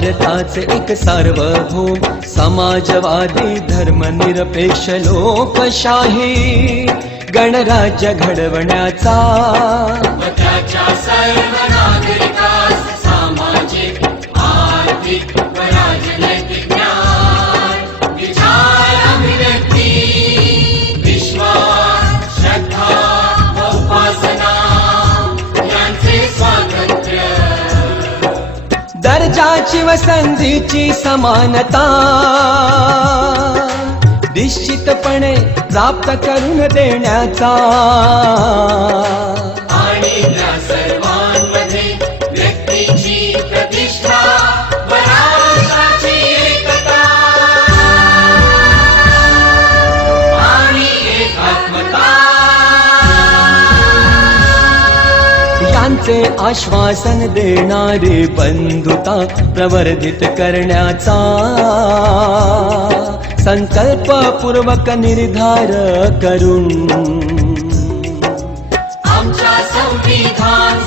भारताचे एक सार्वभौम समाजवादी धर्मनिरपेक्ष लोकशाही गणराज्य घडवण्याचा व त्याच्या सर्व नागरिकास सामाजिक आर्थिक व राजनैतिक न्याय विचार अभिव्यक्ती विश्वास श्रद्धा व उपासना यांचे स्वातंत्र्य दर्जाची व संधीची समानता निश्चितपणे प्राप्त करून देण्याचा आणि त्या सर्वांमध्ये व्यक्तीची प्रतिष्ठा व राष्ट्राची एकता आणि एकात्मता यांचे आश्वासन देणारी बंधुता प्रवर्धित करण्याचा संकल्पपूर्वक निर्धार करून आमच्या संविधान